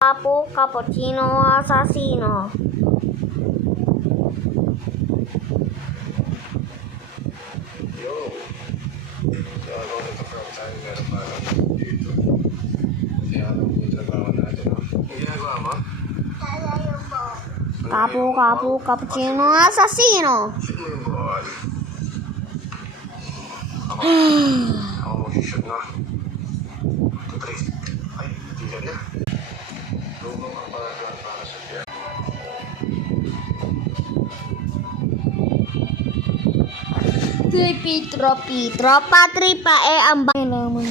Capo, cappuccino, assassino. Yo. So, nag-confirm tayo meron pa dito. Kaya alam mo yung trabaho natin. Ang ginagawa mo? Capo, capo, cappuccino, assassino. Shoot mo yung ball. Ako mag-shoot na. 2, 3. Ay, hindi na. Lubang ang para sa pier. Pitro, patri pa ang banglaman.